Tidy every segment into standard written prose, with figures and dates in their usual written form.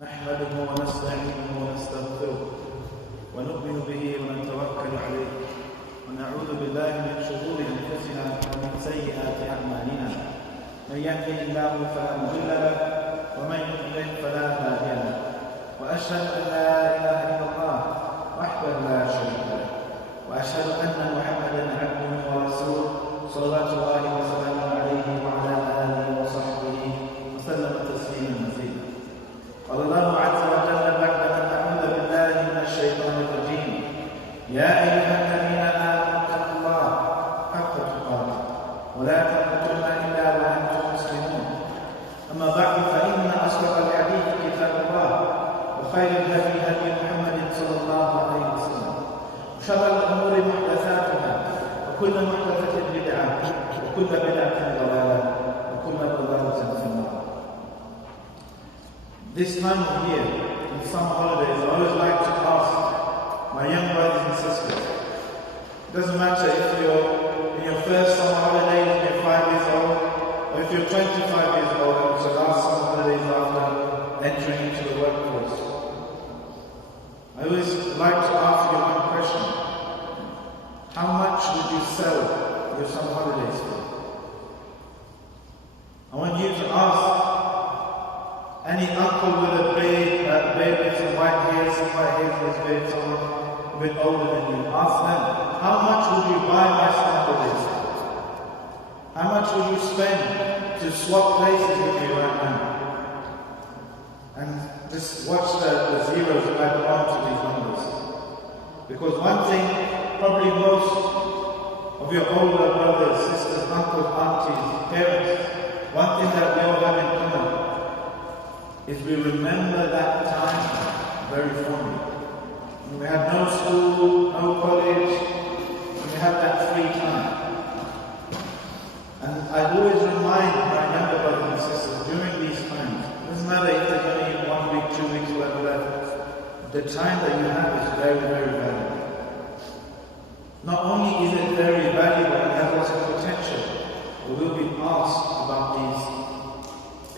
نحمده ونستعينه ونستغفره ونؤمن به ونتوكل عليه ونعوذ بالله من شرور انفسنا ومن سيئات اعمالنا من يهده الله فلا مضل له ومن يضلل فلا هادي له واشهد ان لا اله الا الله وحده لا شريك له واشهد ان محمدا عبده ورسوله صلوات الله وسلامه عليه وعلى اله وصحبه وسلم تسليما مزيدا. قال الله عز وجل بعد ان اعوذ بالله من الشيطان الرجيم: يا ايها الذين امنوا اتقوا الله حق تقاته ولا تموتن الا وانتم مسلمون. اما بعد فان اصدق الحديث كتاب الله وخير الهدي هدي محمد صلى الله عليه وسلم وشر الامور محدثاتها وكل محدثه بدعه وكل بدعه ضلاله وكل ضلاله في النار. This time of year, in summer holidays, I always like to ask my young brothers and sisters. It doesn't matter if you're in your first summer holiday when you're 5 years old, or if you're 25 years old and it's the last summer holidays after entering into the workforce. I always like to ask you one question: how much would you sell your summer holidays for? I want you to ask any uncle with a beard with some white hairs in his beard, someone a bit older than you, ask them, how much would you buy my summer holidays for? How much would you spend to swap places with me right now? And just watch the zeros add on to these numbers. Because one thing, probably most of your older brothers, sisters, uncles, aunties, parents, one thing that we all have in common is we remember that time very fondly. When we had no school, no college, when we had that free time. And I always remind my younger brothers and sisters during these times, it doesn't matter if there's only 1 week, 2 weeks, whatever, the time that you have is very, very valuable. Not only is it very valuable and has lots of potential, but we'll be asked about these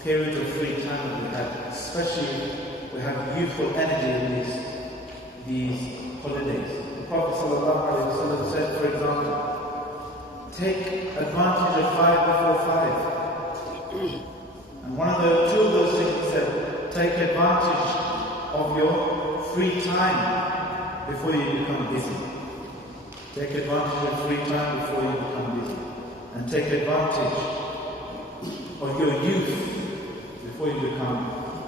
periods of free time that we had, especially we have youthful energy in these holidays. The Prophet ﷺ said, for example, take advantage of 5 before 5. And two of those things he said, take advantage of your free time before you become busy. Take advantage of free time before you become busy. And take advantage of your youth before you become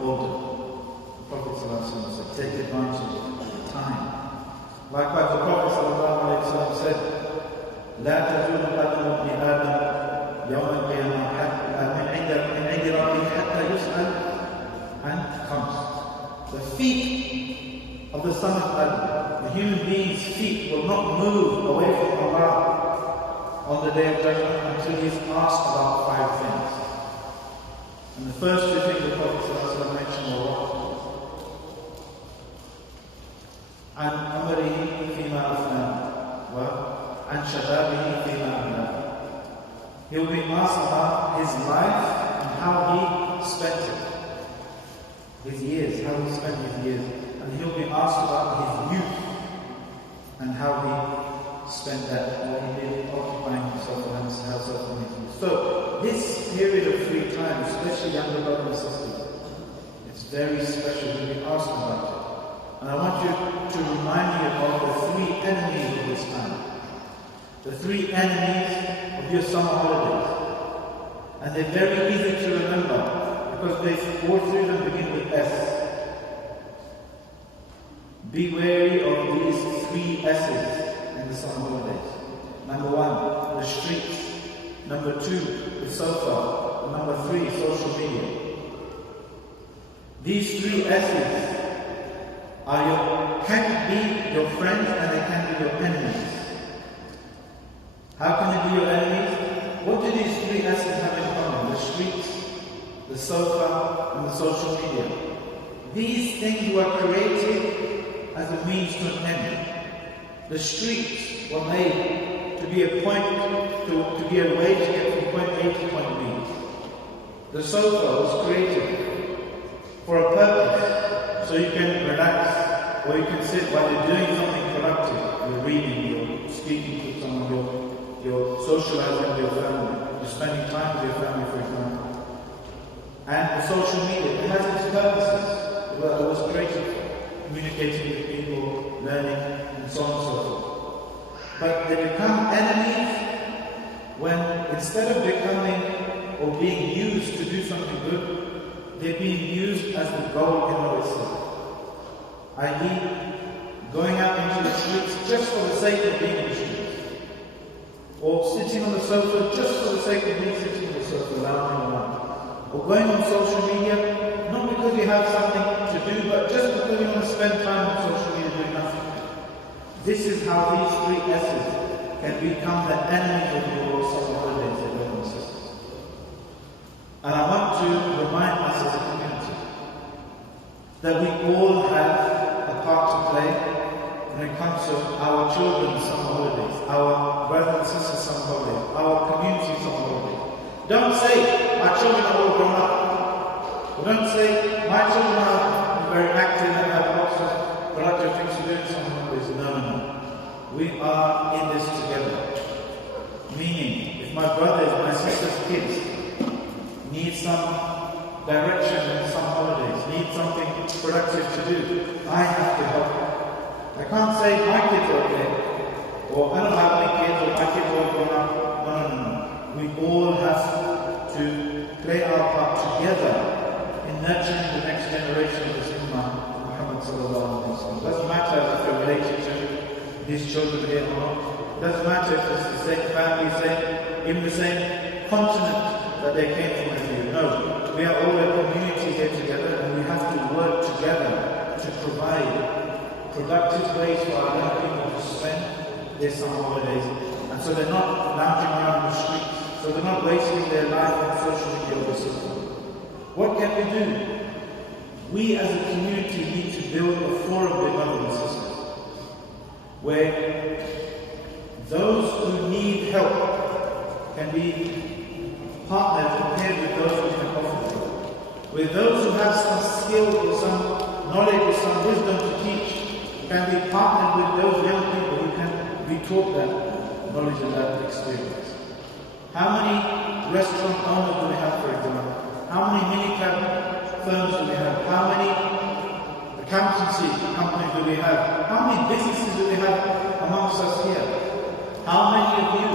older. The Prophet ﷺ said, take advantage of time. Likewise, the Prophet ﷺ said, لا تزول قدم ابن آدم يوم القيامة من عند ربه حتى يسأل عن خمس. The feet of the son of Adam, the human being's feet, will not move away from Allah on the day of judgment until he is asked about 5 things. And the first 2 things the Prophet ﷺ mentioned were what? عن عمره فيما أفناه وعن شبابه فيما أبلاه. He will be asked about his life and how he spent it. His years, how he spent his years. And he will be asked about his youth and how he spent that, what he did occupying himself and himself in his youth. So, this period of free time, especially younger brothers and sisters, it's very special to be asked about it. And I want you to remind you of the 3 enemies of this time. The 3 enemies of your summer holidays. And they're very easy to remember because all 3 of them begin with S. Be wary of these 3 S's in the summer holidays. Number 1, the streets. Number 2, the sofa. And number 3, social media. These 3 S's can be your friends and they can be your enemies. How can they be your enemies? What do these 3 S's have in common? The streets, the sofa, and the social media. These things were created as a means to an end. The streets were made to be a point, to be a way to get from point A to point B. The sofa was created for a purpose, sit while you're doing something productive. You're reading, you're speaking to someone, you're socializing with your family, you're spending time with your family, for example. And the social media, it has its purposes. It was created for communicating with people, learning, and so on and so forth. But they become enemies when instead of becoming or being used to do something good, they're being used as the goal in of itself. I.e., going out into the streets just for the sake of being in the streets. Or sitting on the sofa just for the sake of being sitting on the sofa, lounging around. Or going on social media, not because you have something to do, but just because you want to spend time on social media doing nothing. This is how these three S's can become the enemies of your summer holidays, brothers and sisters. And I want to remind us as a community that we all have a part to play when it comes to our children's summer holidays, our brothers and sisters' summer holidays, our community summer holidays. Don't say, my children are all grown up. Or don't say, my children are very active and have lots of productive things to do in summer holidays. No. We are in this together. Meaning, if my brothers, my sisters' kids need some direction in some holidays, need something productive to do, I have to help them. I can't say my kids are okay, or I don't have any kids, or my kids are all grown up. No. We all have to play our part together in nurturing the next generation of this Ummah, Muhammad sallallahu alaihi wasallam. It doesn't matter if you're related to these children here or not. It doesn't matter if it's the same family, in the same continent that they came from with you. No, we are all a community here together, and we have to work together to provide productive ways for our young people to spend their summer holidays. And so they're not lounging around the streets, so they're not wasting their life on social media or something. What can we do? We as a community need to build a forum with brothers and sisters, where those who need help can be partnered and paired with those who can offer them. Where those who have some skill or some knowledge or some wisdom to teach can be partnered with those young people who can be taught that knowledge and that experience. How many restaurant owners do we have, for example? How many minicab firms do we have? How many accountancy companies do we have? How many businesses do we have amongst us here? How many of you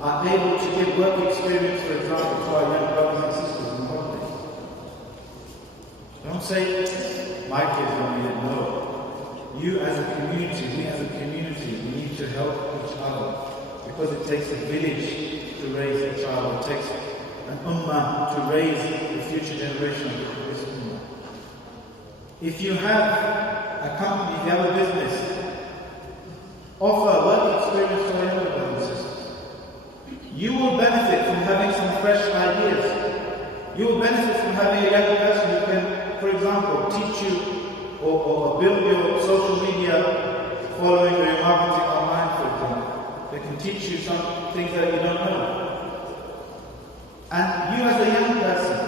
are able to give work experience, for example, to our young brothers and sisters in the holidays? Don't say, my kids don't need it. No. You as a community, we as a community, we need to help each other, because it takes a village to raise a child. It takes an ummah to raise the future generation of this ummah. If you have a company, if you have a business, offer work experience to our younger brothers and sisters. You will benefit from having some fresh ideas. You will benefit from having a young person who can, for example, teach you or build your social media following or your marketing online, for example. They can teach you some things that you don't know. And you as a young person,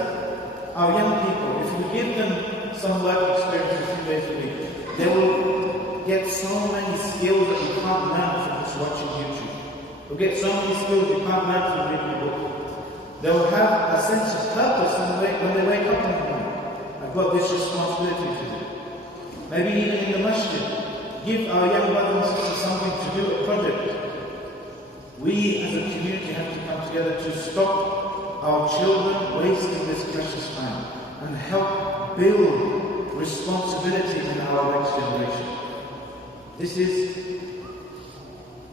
our young people, if you give them some work experience a few days a week, they will get so many skills that you can't learn from just watching YouTube. They'll get so many skills you can't learn from reading a book. They will have a sense of purpose when they wake up in the morning. I've got this responsibility to do. Maybe even in the masjid, give our young brothers and sisters something to do, a project. We as a community have to come together to stop our children wasting this precious time and help build responsibility in our next generation.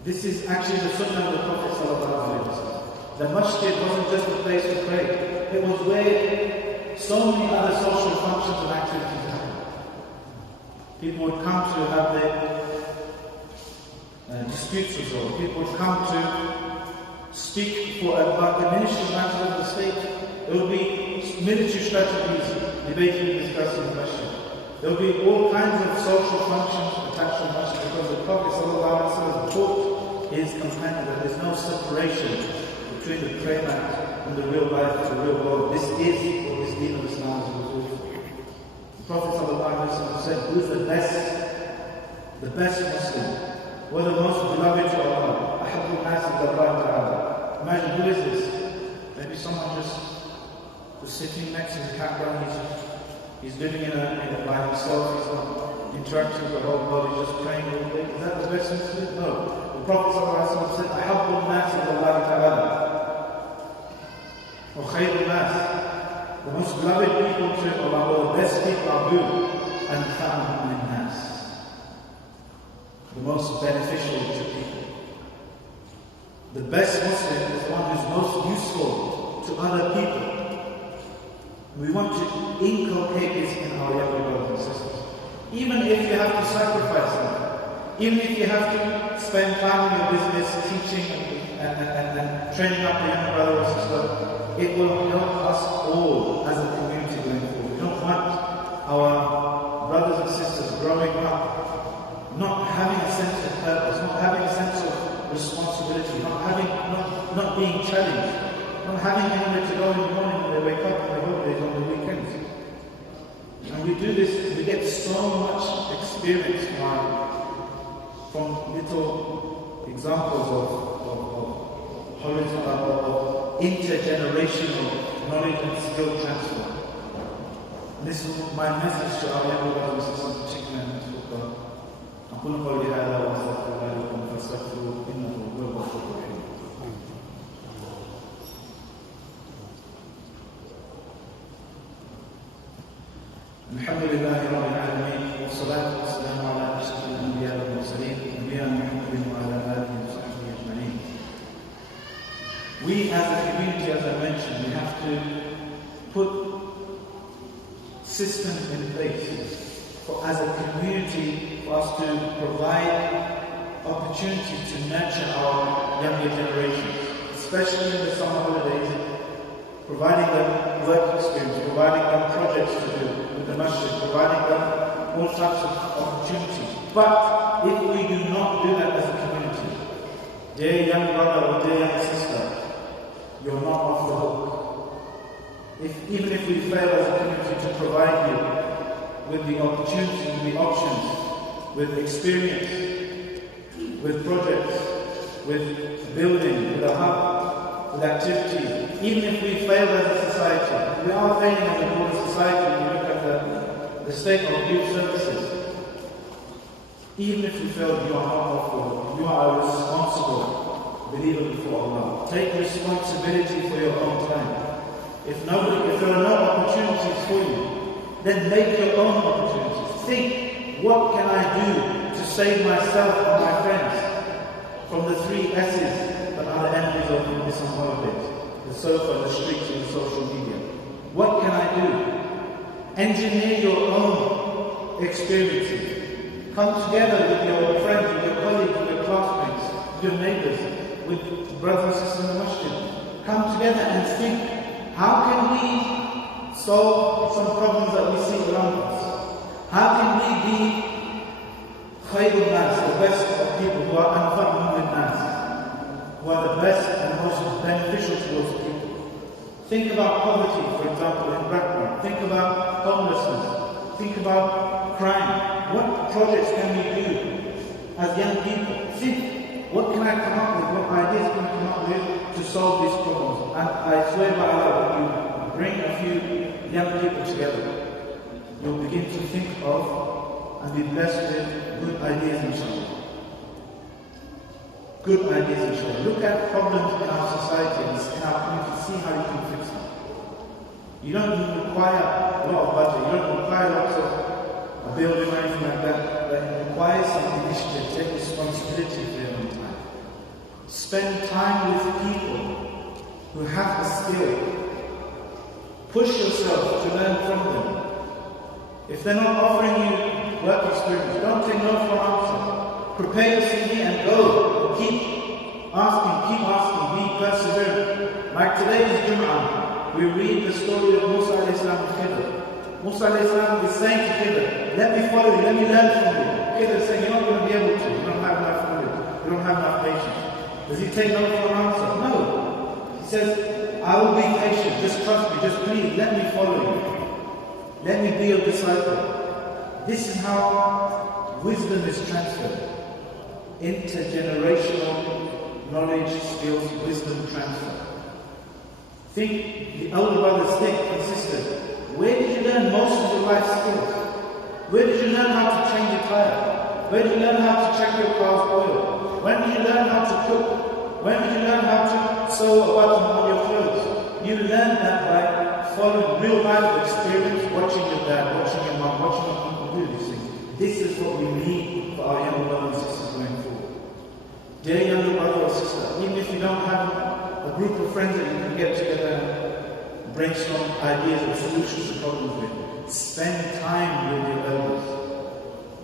This is actually the sunnah of the Prophet ﷺ. The masjid wasn't just a place to pray. It was where so many other social functions and activities happened. People would come to have their disputes resolved. People would come to speak about the ministry matters of the state. There would be military strategies debated and discussed in the masjid. There will be all kinds of social functions attached to the masjid, because the Prophet ﷺ taught his companions that there is no separation between the prayer mat and the real life, the real world. This is what this deen of Islam is resolved for. The Prophet ﷺ said, who is the best the best Muslim, we're the most beloved to Allah. Ahabbu nas ila Allah ta'ala. Imagine, who is this? Maybe someone just was sitting next to the Kaaba, he's living by himself, he's not interacting with the whole world, he's just praying all day. Is that the best Muslim? No. The Prophet ﷺ said, Ahabbu nas ila Allah ta'ala. Wa khayru nas. The most beloved people to Allah, or the best people are who? And fa'amun min nas. The most beneficial to people. The best Muslim is the one who's most useful to other people. We want to inculcate this in our younger brothers and sisters. Even if you have to sacrifice them, even if you have to spend time in your business teaching and training up the younger brother or sister, it will help us all as a community going forward. We don't want our brothers and sisters growing up not having a sense of purpose, not having a sense of responsibility, not being challenged, not having anywhere to go in the morning when they wake up and they holidays on the weekends. And we do this, we get so much experience from little examples of horizontal, intergenerational knowledge and skill transfer. And this is my message to our young brothers and sisters, particularly in this book. أقول قولي هذا وأستغفر الله لكم فاستغفروه إنه هو الغفور الرحيم. الحمد لله رب العالمين والصلاة والسلام على أشرف الأنبياء والمرسلين نبينا محمد وعلى آله وصحبه أجمعين. We as a community, as I mentioned, we have to put systems in place as a community for us to provide opportunity to nurture our younger generations, especially in the summer holidays, providing them work experience, providing them projects to do with the masjid, providing them all types of opportunities. But if we do not do that as a community, dear young brother or dear young sister, you're not off the hook. Even if we fail as a community to provide you with the opportunity, with the options, with experience, with projects, with building, with a hub, with activities. Even if we fail as a society, we are failing as a broader society when you look at the state of youth services. Even if we fail, you are not awful. You are responsible believer before Allah. Take responsibility for your own time. If there are no opportunities for you, then make your own opportunities. Think, what can I do to save myself and my friends from the 3 S's that are the enemies of this on holidays? The sofa, the streets, and the social media. What can I do? Engineer your own experiences. Come together with your friends, with your colleagues, with your classmates, with your neighbors, with brothers and sisters in the masjid. Come together and think, how can we solve some problems that we see around us? How can we be khayrun nas, the best of people who are anfa'un min nas, who are the best and most beneficial towards people? Think about poverty, for example, in Brakman. Think about homelessness. Think about crime. What projects can we do as young people? Think, what can I come up with? What ideas can I come up with to solve these problems? And I swear by Allah, when you bring a few young people together, you'll begin to think of and be blessed with good ideas, inshallah. Good ideas, inshallah. Look at problems in our society, in our community, see how you can fix them. You don't require a lot of budget, you don't require lots of a building or anything like that, but it requires some initiative. Take responsibility for your own time. Spend time with people who have the skill. Push yourself to learn from them. If they're not offering you work experience, don't take no for an answer. Prepare your CV and go. Keep asking, be perseverant. Like today's Jumu'ah, we read the story of Musa alayhi salam and Khidr. Musa alayhi salam is saying to Khidr, let me follow you, let me learn from you. Khidr is saying, you're not going to be able to. You don't have enough knowledge. You don't have enough patience. Does he take no for an answer? No. He says, I will be patient, just trust me, just please, let me follow you. Let me be your disciple. This is how wisdom is transferred. Intergenerational knowledge, skills, wisdom transfer. Think, the elder brothers think and sisters, where did you learn most of your life skills? Where did you learn how to change a tire? Where did you learn how to check your car's oil? When did you learn how to cook? When did you learn how to sew a button on your clothes? You learned that by following real life experience, watching your dad, watching your mom, watching your people do these things. This is what we need for our younger brothers and sisters going forward. Dear younger brother or sister, even if you don't have a group of friends that you can get together and brainstorm ideas or solutions to problems with, spend time with your elders.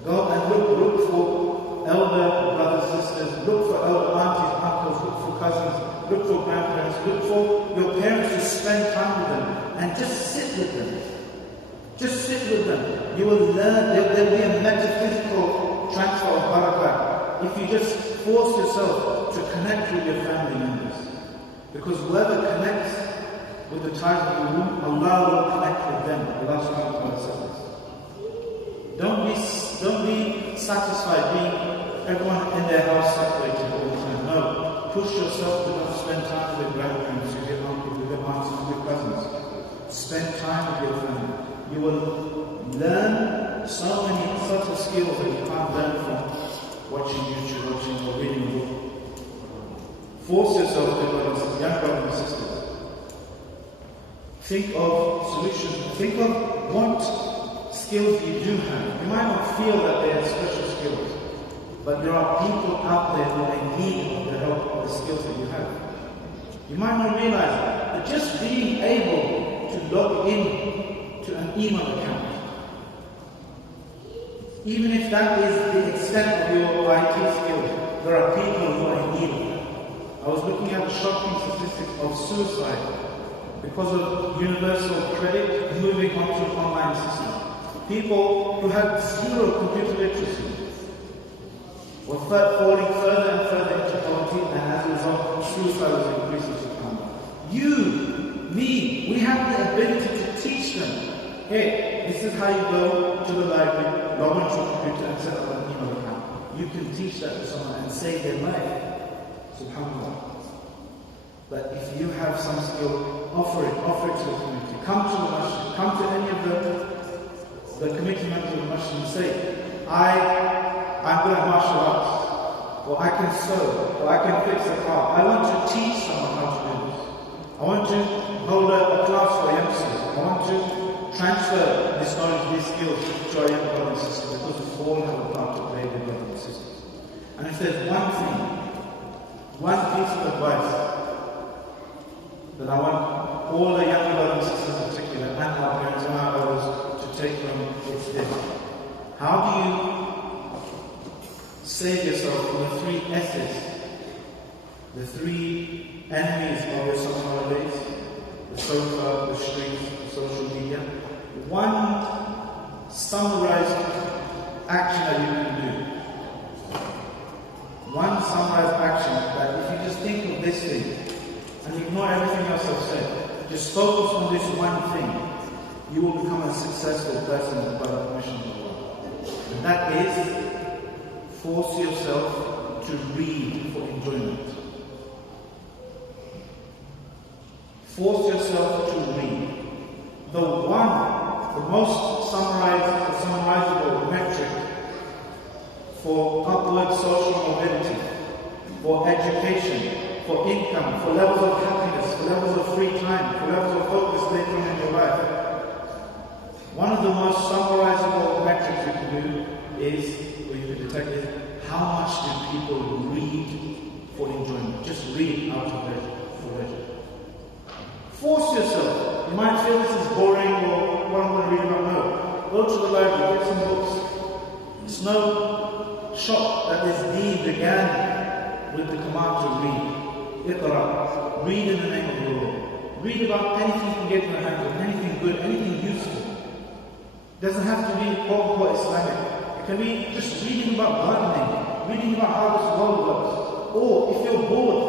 Go and look for elder brothers, sisters, look for elder aunties, uncles, look for cousins, look for grandparents, look for your parents to spend time with them and just sit with them. Just sit with them. You will learn, there will be a metaphysical transfer of barakah if you just force yourself to connect with your family members. Because whoever connects with the ties of the womb, Allah will connect with them. Allah subhanahu wa ta'ala says. Don't be satisfied being everyone in their house separated all the time. No. Push yourself to not spend time with your grandparents, with your uncles, with your aunts, with your cousins. Spend time with your family. You will learn so many subtle skills that you can't learn from watching YouTube, watching or reading a book. Force yourself, young brothers and sisters. Think of solutions. Think of what skills you do have. You might not feel that they are special skills, but there are people out there who are in need of the help of the skills that you have. You might not realize that just being able to log in to an email account, even if that is the extent of your IT skills, there are people who are in need of it. I was looking at the shocking statistics of suicide because of universal credit moving on to an online system. People who had zero computer literacy were falling further and further into poverty, and as a result, suicide was increasing to come. You, me, we have the ability to teach them. Hey, this is how you go to the library, log onto your computer and set up an email account. You can teach that to someone and save their life. SubhanAllah. But if you have some skill, offer it to the community. Come to the masjid, come to any of the committee members of the masjid and say, I'm good at martial arts, or I can sew, or I can fix a car. I want to teach someone how to do this. I want to hold a class for youngsters. I want to transfer this knowledge, these skills to our young brothers and sisters, because we all have a part to play with brothers and sisters. And if there's one thing, one piece of advice that I want all the young brothers and sisters in particular, and our parents and our elders to take from it, it's this. How do you save yourself from the 3 S's, the 3 enemies of your summer holidays, the sofa, the streets, the social media? One summarized action that you can do. One summarized action that if you just think of this thing and ignore everything else I've said, just focus on this one thing, you will become a successful person by the permission of Allah. And that is, force yourself to read for enjoyment. Force yourself to read. The most summarizable metric for upward social mobility, for education, for income, for levels of happiness, for levels of free time, for levels of focus later on in your life. One of the most summarizable metrics you can do is, or you can detect is, how much do people read for enjoyment? Just read out of leisure, for leisure. Force yourself. You might feel this is boring or what I'm going to read about. No. Go to the library, get some books. It's no shock that this deen began with the command to read. Iqra. Read in the name of the Lord. Read about anything you can get in your hands, anything good, anything useful. It doesn't have to be quote-unquote Islamic. It can be just reading about gardening, reading about how this world works. Or if you're bored,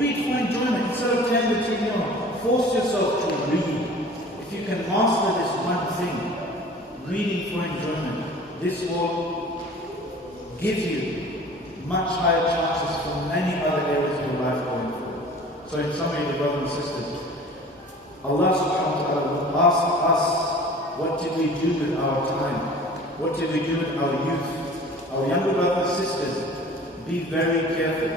read for enjoyment instead of turning the TV on. Force yourself to read. If you can master this one thing, reading for enjoyment, this will give you much higher chances from many other areas of your life going forward. So in summary, the brothers and sisters, Allah subhanahu wa ta'ala will ask us, what did we do with our time? What did we do with our youth? Our younger brothers and sisters, be very careful.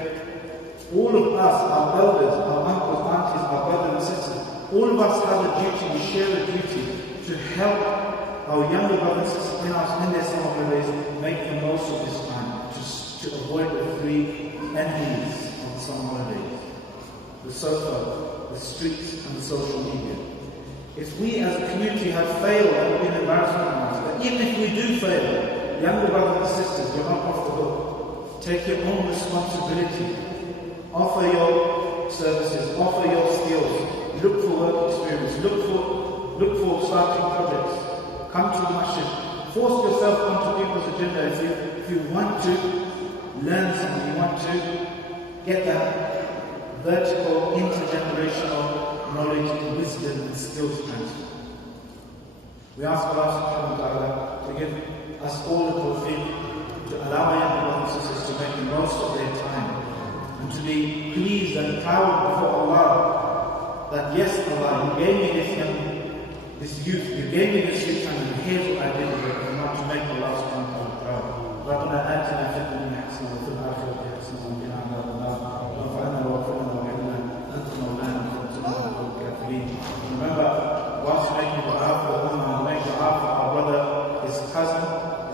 All of us, our elders, our uncles, aunties, our brothers and sisters, all of us have a duty, we share a duty to help our younger brothers and sisters in their summer holidays make the most of this time, to avoid the three enemies of the summer holidays: the sofa, the streets, and the social media. If we as a community have failed, that will be an embarrassment on us. But even if we do fail, younger brothers and sisters, you're not off the hook. Take your own responsibility. Offer your services, offer your skills, look for work experience, look for starting projects, come to the masjid, force yourself onto people's agenda. If you want to learn something, you want to get that vertical, intergenerational knowledge, wisdom and skills transfer. We ask Allah subhanahu wa ta'ala to give us all the tawfiq, to allow our young brothers and sisters to make the most of their time, and to be pleased and proud before Allah that yes, Allah, you gave me this youth, you gave me this youth, and here's what I did with it, and not to make Allah subhanahu wa ta'ala proud. رَبَّنَا آتِنَا فِي الدُّنْيَا حَسَنَةً وَفِي الْآخِرَةِ حَسَنَةً وَقِنَا عَذَابَ النَّارِ رَبَّنَا وَاغْفِرْ لَنَا وَارْحَمْنَا أَنْتَ مَوْلَانَا فَانصُرْنَا عَلَى الْقَوْمِ الْكَافِرِينَ. Remember, whilst making dua for the Ummah, we make dua for our brother, his cousin,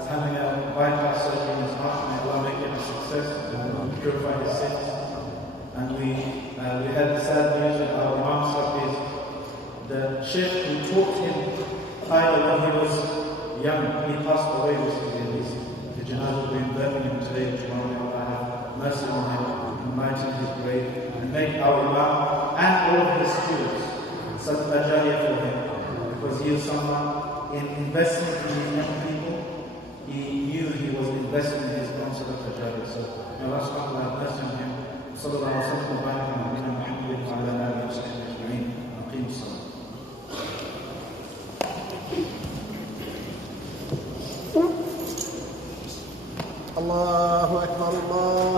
is having a bypass surgery in his heart. May Allah make it a success and purify his sins. And we had the sad news that our Imam Sahib, the Sheikh who taught him Qaida when he was young, he passed away recently. The janazah will be in Birmingham today and tomorrow. May Allah have mercy on him and lighten his grave, and make our Imam and all of his students sadaqah jariyah for him, because he is someone in investing in these young people. He knew he was investing in his own sadaqah jariyah. So may Allah subhanahu wa ta'ala have mercy on him. صلى الله عليه وسلم وبارك على نبينا محمد وعلى اله وصحبه اجمعين. اقيم الصلاه. الله اكبر الله